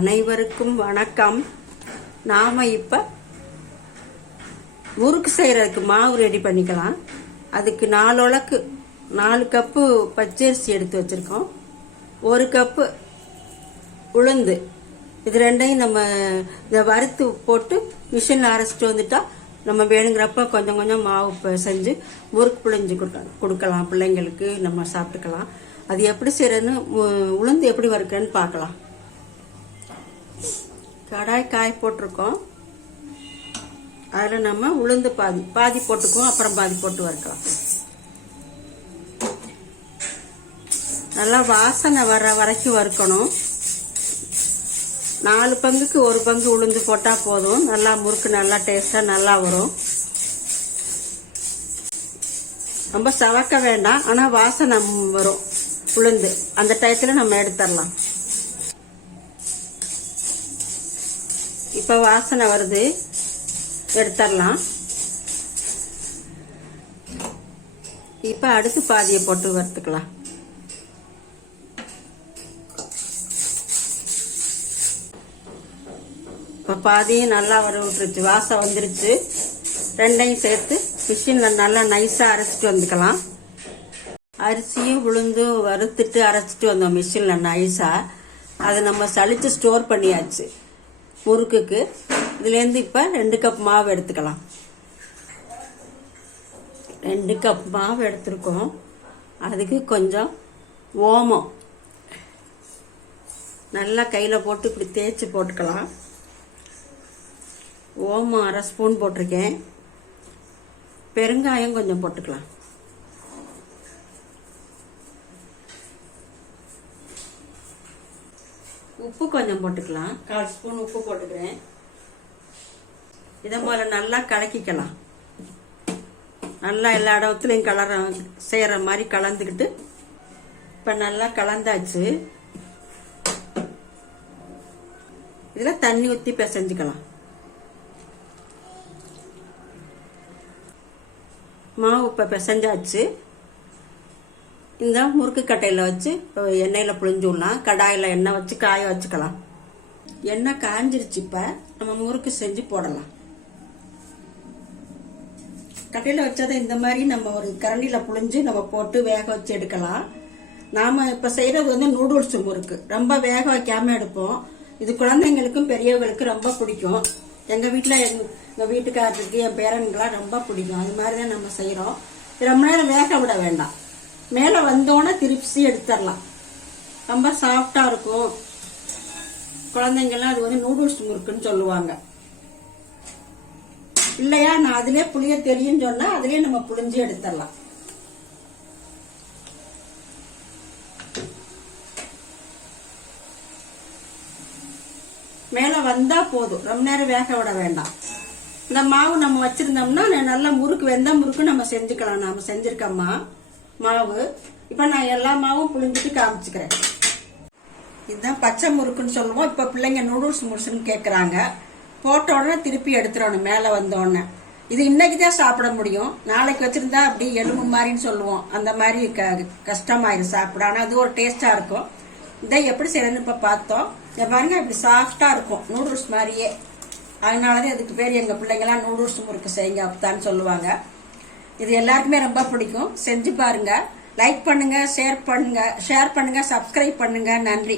அனைவருக்கும் வணக்கம். நாம இப்ப முறுக்கு செய்யறதுக்கு மாவு ரெடி பண்ணிக்கலாம். அதுக்கு 4 கப்பு பச்சரிசி எடுத்து வச்சிருக்கோம். 1 கப்பு உளுந்து. இது ரெண்டையும் நம்ம இதை வறுத்து போட்டு மிஷினில் அரைச்சிட்டு வந்துட்டா நம்ம வேணுங்கிறப்ப கொஞ்சம் கொஞ்சம் மாவு செஞ்சு முறுக்கு பிழிஞ்சு கொடுக்கலாம். பிள்ளைங்களுக்கு நம்ம சாப்பிட்டுக்கலாம். அது எப்படி செய்யறதுன்னு, உளுந்து எப்படி வறுக்கிறேன்னு பார்க்கலாம். கடாய் காய் போட்டிருக்கோம். அதில் நம்ம உளுந்து பாதி போட்டுக்குவோம், அப்புறம் பாதி போட்டு வறுக்கலாம். நல்லா வாசனை வர வரைக்கும் வறுக்கணும். 4 பங்குக்கு 1 பங்கு உளுந்து போட்டா போதும். நல்லா முறுக்கு நல்லா டேஸ்டா நல்லா வரும். ரொம்ப சவக்க வேண்டாம், ஆனா வாசனை வரும் உளுந்து. அந்த டயத்துல நம்ம எடுத்துடலாம். இப்ப வாசனை வருது, எடுத்துடலாம். இப்ப அடுத்து பாதியை போட்டு வறுத்துக்கலாம். இப்ப பாதியும் நல்லா வர விட்டுருச்சு, வாசம் வந்துருச்சு. ரெண்டையும் சேர்த்து மிஷின்ல நல்லா நைஸா அரைச்சிட்டு வந்துக்கலாம். அரிசியும் உளுந்தும் வறுத்துட்டு அரைச்சிட்டு வந்தோம் மிஷின்ல நைஸா. அதை நம்ம சளிச்சு ஸ்டோர் பண்ணியாச்சு முறுக்குக்கு. இதுல இருந்து இப்ப 2 கப் மாவு எடுத்துக்கலாம். 2 கப் மாவு எடுத்திருக்கோம். அதுக்கு கொஞ்சம் ஓமம் நல்லா கையில போட்டு இப்படி தேய்ச்சி போட்டுக்கலாம். ஓமம் 1/2 ஸ்பூன் போட்டிருக்கேன். பெருங்காயம் கொஞ்சம் போட்டுக்கலாம். உப்பு கொஞ்சம் போட்டுக்கலாம். 1/4 ஸ்பூன் உப்பு போட்டுக்கிறேன். இதை போல நல்லா கலக்கிக்கலாம். நல்லா எல்லா இடத்துலையும் செய்யற மாதிரி கலந்துக்கிட்டு இப்ப நல்லா கலந்தாச்சு. இதுல தண்ணி ஊத்தி பிசைஞ்சுக்கலாம். மாவு இப்ப பிசைஞ்சாச்சு. இந்த முறுக்கு கட்டையில வச்சு எண்ணெயில புழிஞ்சுடலாம். கடாயில எண்ணெய் வச்சு காய வச்சுக்கலாம். எண்ணெய் காஞ்சிருச்சு. இப்ப நம்ம முறுக்கு செஞ்சு போடலாம். கட்டையில வச்சதை இந்த மாதிரி நம்ம ஒரு கரண்டியில புழிஞ்சு நம்ம போட்டு வேக வச்சு எடுக்கலாம். நாம இப்ப செய்யறது நூடுல்ஸ் முறுக்கு. ரொம்ப வேக வைக்காம எடுப்போம். இது குழந்தைங்களுக்கும் பெரியவங்களுக்கும் ரொம்ப பிடிக்கும். எங்க வீட்டுல எங்க வீட்டுக்காரருக்கு, என் பேரனுக்கெல்லாம் ரொம்ப பிடிக்கும். அது மாதிரிதான் நம்ம செய்யறோம். ரொம்ப நேரம் வேக விட வேண்டாம். மேல வந்தோன்னே திருப்பி எடுத்துடலாம். ரொம்ப சாஃப்டா இருக்கும். குழந்தைங்கெல்லாம் அது நூடுல்ஸ் முறுக்குன்னு சொல்லுவாங்க. இல்லையா, நான் அதிலே புளிய தெரியும் சொன்னா அதிலே நம்ம புளிஞ்சு எடுத்துடலாம். மேல வந்தா போதும், ரொம்ப நேரம் வேக விட வேண்டாம். இந்த மாவு நம்ம வச்சிருந்தோம்னா நல்லா முறுக்கு, வெந்த முறுக்கு நம்ம செஞ்சுக்கலாம். நாம செஞ்சிருக்கோம்மா மாவு. இப்ப நான் எல்லா மாவும் புளிஞ்சிட்டு காமிச்சுக்கிறேன். இதுதான் பச்சை முறுக்குன்னு சொல்லுவோம். இப்ப பிள்ளைங்க நூடுல்ஸ் முறுக்குன்னு கேக்குறாங்க. போட்ட உடனே திருப்பி எடுத்துடணும் மேல வந்த உடனே. இது இன்னைக்குதான் சாப்பிட முடியும். நாளைக்கு வச்சிருந்தா அப்படி எலும்பு மாதிரின்னு சொல்லுவோம். அந்த மாதிரி கஷ்டமாயிரும் சாப்பிட. ஆனா அது ஒரு டேஸ்டா இருக்கும். இதை எப்படி செய்யறதுன்னு இப்ப பார்த்தோம். பாருங்க, இப்படி சாஃப்டா இருக்கும், நூடுல்ஸ் மாதிரியே. அதனாலதான் இதுக்கு பேர் எங்க பிள்ளைங்கலாம் நூடுல்ஸ் முறுக்கு செய்யுங்க அப்படித்தான் சொல்லுவாங்க. இது எல்லாருக்குமே ரொம்ப பிடிக்கும். செஞ்சு பாருங்க. லைக் பண்ணுங்க, ஷேர் பண்ணுங்க, சப்ஸ்கிரைப் பண்ணுங்க. நன்றி.